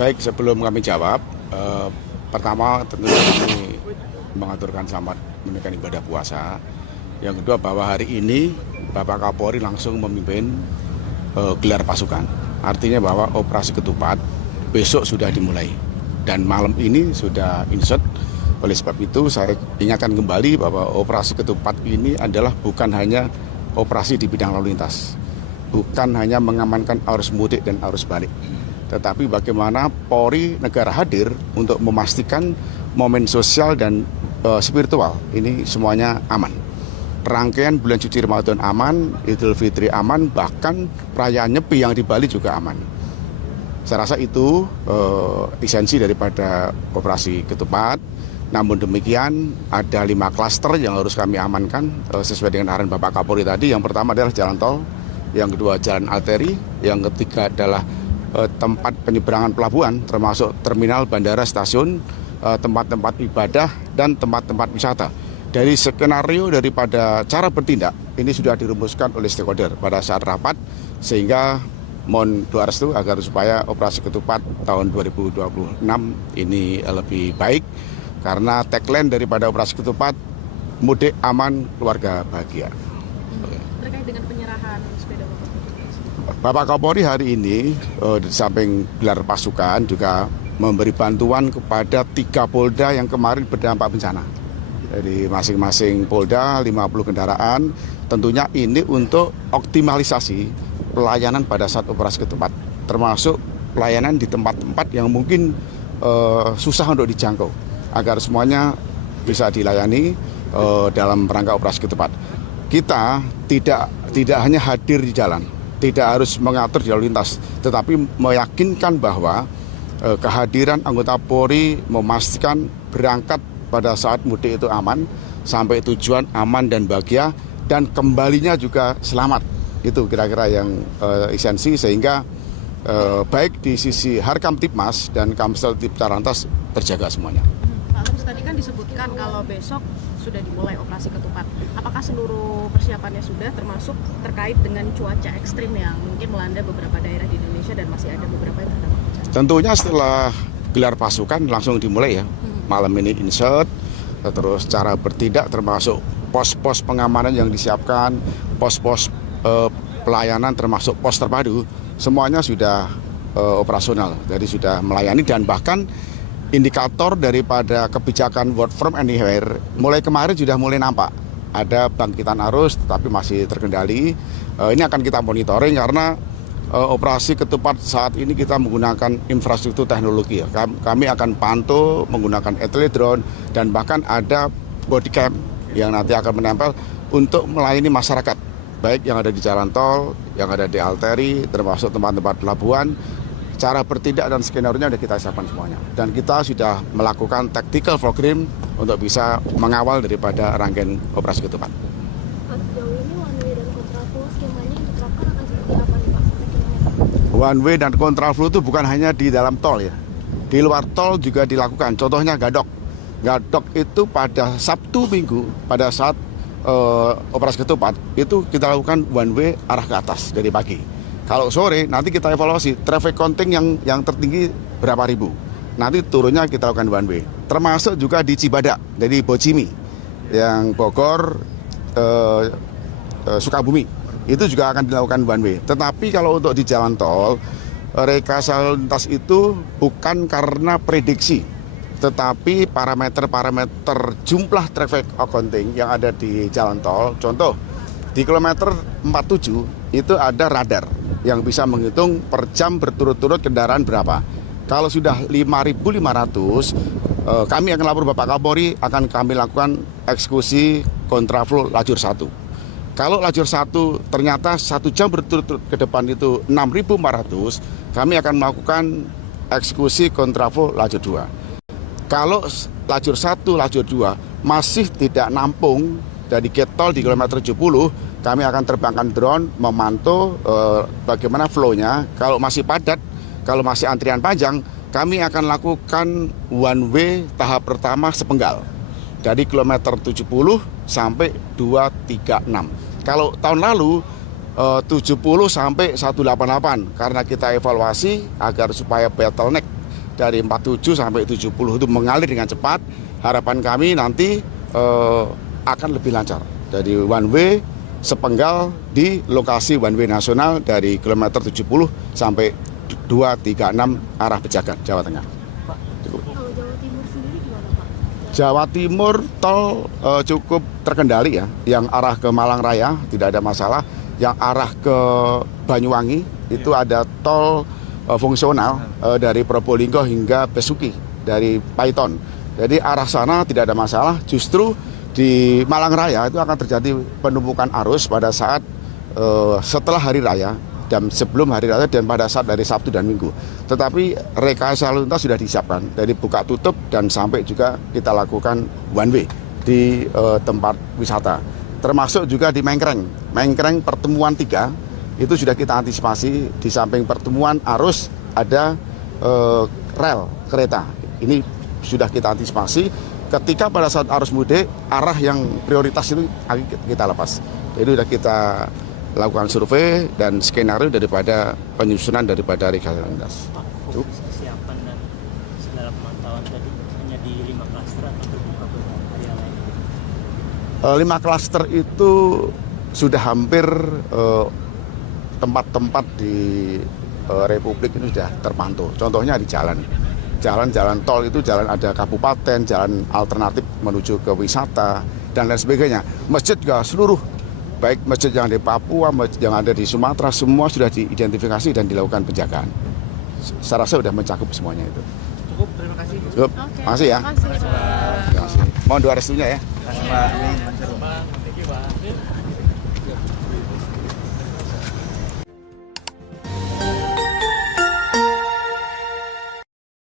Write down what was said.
Baik, sebelum kami jawab, pertama tentunya kami mengaturkan selamat menunaikan ibadah puasa. Yang kedua bahwa hari ini Bapak Kapolri langsung memimpin gelar pasukan. Artinya bahwa operasi ketupat besok sudah dimulai dan malam ini sudah insert. Oleh sebab itu saya ingatkan kembali bahwa operasi ketupat ini adalah bukan hanya operasi di bidang lalu lintas, bukan hanya mengamankan arus mudik dan arus balik, tetapi bagaimana Polri negara hadir untuk memastikan momen sosial dan spiritual ini semuanya aman. Rangkaian bulan suci Ramadan aman, Idul Fitri aman, bahkan perayaan Nyepi yang di Bali juga aman. Saya rasa itu esensi daripada operasi ketupat. Namun demikian ada 5 klaster yang harus kami amankan sesuai dengan arahan Bapak Kapolri tadi. Yang pertama adalah jalan tol, yang kedua jalan arteri, yang ketiga adalah tempat penyeberangan pelabuhan termasuk terminal, bandara, stasiun, tempat-tempat ibadah, dan tempat-tempat wisata. Dari skenario daripada cara bertindak, ini sudah dirumuskan oleh stakeholder pada saat rapat, sehingga mohon doa restu agar supaya operasi ketupat tahun 2026 ini lebih baik, karena tagline daripada operasi ketupat, mudik aman, keluarga bahagia. Terkait dengan penyerahan sepeda Bapak Kapolri hari ini di samping gelar pasukan juga memberi bantuan kepada 3 polda yang kemarin berdampak bencana. Jadi masing-masing polda 50 kendaraan, tentunya ini untuk optimalisasi pelayanan pada saat operasi ketupat, termasuk pelayanan di tempat-tempat yang mungkin susah untuk dijangkau, agar semuanya bisa dilayani dalam rangka operasi ketupat. Kita tidak hanya hadir di jalan, tidak harus mengatur di lalu lintas, tetapi meyakinkan bahwa kehadiran anggota Polri memastikan berangkat pada saat mudik itu aman, sampai tujuan aman dan bahagia, dan kembalinya juga selamat. Itu kira-kira yang esensi, sehingga baik di sisi Harkam Tipmas dan Kamsel Tiptarantas terjaga semuanya. Pak Agus, tadi kan disebutkan kalau besok sudah dimulai operasi ketupat. Apakah seluruh persiapannya sudah, termasuk terkait dengan cuaca ekstrim yang mungkin melanda beberapa daerah di Indonesia dan masih ada beberapa yang terdampak bencana? Tentunya setelah gelar pasukan langsung dimulai ya. Malam ini insert, terus cara bertindak termasuk pos-pos pengamanan yang disiapkan, pos-pos pelayanan termasuk pos terpadu, semuanya sudah operasional. Jadi sudah melayani, dan bahkan indikator daripada kebijakan work from anywhere mulai kemarin sudah mulai nampak. Ada bangkitan arus tapi masih terkendali. Ini akan kita monitoring karena operasi ketupat saat ini kita menggunakan infrastruktur teknologi. Kami akan pantau menggunakan etle drone, dan bahkan ada bodycam yang nanti akan menempel untuk melayani masyarakat, baik yang ada di jalan tol, yang ada di arteri, termasuk tempat-tempat pelabuhan. Cara bertindak dan skenario-nya sudah kita siapkan semuanya. Dan kita sudah melakukan tactical program untuk bisa mengawal daripada rangkaian operasi ketupat. Pak, sejauh ini one way dan kontraflow skemanya yang diterapkan akan seperti apa nih Pak? One way dan kontraflow itu bukan hanya di dalam tol ya. Di luar tol juga dilakukan. Contohnya Gadok. Gadok itu pada Sabtu Minggu, pada saat operasi ketupat, itu kita lakukan one way arah ke atas dari pagi. Kalau sore nanti kita evaluasi traffic counting yang tertinggi berapa ribu. Nanti turunnya kita lakukan one way. Termasuk juga di Cibadak, dari Bojimi, yang Bogor, Sukabumi. Itu juga akan dilakukan one way. Tetapi kalau untuk di jalan tol, rekayasa lalu lintas itu bukan karena prediksi, tetapi parameter-parameter jumlah traffic accounting yang ada di jalan tol. Contoh, di kilometer 47 itu ada radar yang bisa menghitung per jam berturut-turut kendaraan berapa. Kalau sudah 5.500, kami akan lapor Bapak Kapolri, akan kami lakukan eksekusi kontraflow lajur 1. Kalau lajur 1 ternyata 1 jam berturut-turut ke depan itu 6.400, kami akan melakukan eksekusi kontraflow lajur 2. Kalau lajur 1, lajur 2 masih tidak nampung dari gate tol di kilometer 70, kami akan terbangkan drone memantau bagaimana flow-nya. Kalau masih padat, kalau masih antrian panjang, kami akan lakukan one way tahap pertama sepenggal dari kilometer 70 sampai 236. Kalau tahun lalu 70 sampai 188, karena kita evaluasi agar supaya bottleneck dari 47 sampai 70 itu mengalir dengan cepat. Harapan kami nanti akan lebih lancar. Jadi one way sepenggal di lokasi one way nasional dari kilometer 70 sampai 236 arah Pejagan, Jawa Tengah. Cukup. Kalau Jawa Timur sendiri gimana Pak? Jawa Timur tol cukup terkendali ya. Yang arah ke Malang Raya tidak ada masalah. Yang arah ke Banyuwangi itu ada tol fungsional dari Probolinggo hingga Besuki dari Paiton. Jadi arah sana tidak ada masalah. Justru di Malang Raya itu akan terjadi penumpukan arus pada saat setelah hari raya dan sebelum hari raya dan pada saat dari Sabtu dan Minggu. Tetapi rekayasa lalu lintas sudah disiapkan dari buka tutup dan sampai juga kita lakukan one way di tempat wisata. Termasuk juga di Mengkreng pertemuan 3 itu sudah kita antisipasi. Di samping pertemuan arus ada rel kereta. Ini sudah kita antisipasi. Ketika pada saat arus mudik, arah yang prioritas itu kita lepas. Jadi sudah kita lakukan survei dan skenario daripada penyusunan daripada rekayasa lalu lintas. Pak, fokus kesiapan dan segala pemantauan tadi hanya di 5 klaster atau terbuka ke area lain? 5 klaster itu sudah hampir tempat-tempat di Republik ini sudah terpantau. Contohnya di jalan tol itu jalan ada kabupaten, jalan alternatif menuju ke wisata dan lain sebagainya. Masjid juga seluruh, baik masjid yang di Papua, masjid yang ada di Sumatera, semua sudah diidentifikasi dan dilakukan penjagaan. Saya rasa sudah mencakup semuanya itu. Cukup, terima kasih. Cukup, makasih ya. Terima kasih. Terima kasih. Mohon doa restunya ya. Terima kasih Pak.